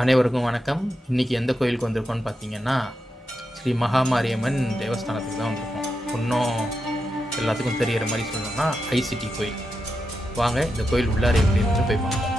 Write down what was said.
அனைவருக்கும் வணக்கம். இன்றைக்கி எந்த கோயிலுக்கு வந்திருக்கோன்னு பார்த்தீங்கன்னா, ஸ்ரீ மகா மாரியம்மன் தேவஸ்தானத்துக்கு தான் வந்திருக்கோம். இன்னும் எல்லாத்துக்கும் தெரிகிற மாதிரி சொல்லணும்னா ஐசிடி கோயில். வாங்க இந்த கோயில் உள்ளார எப்படி இருக்குன்னு போய் பார்க்கலாம்.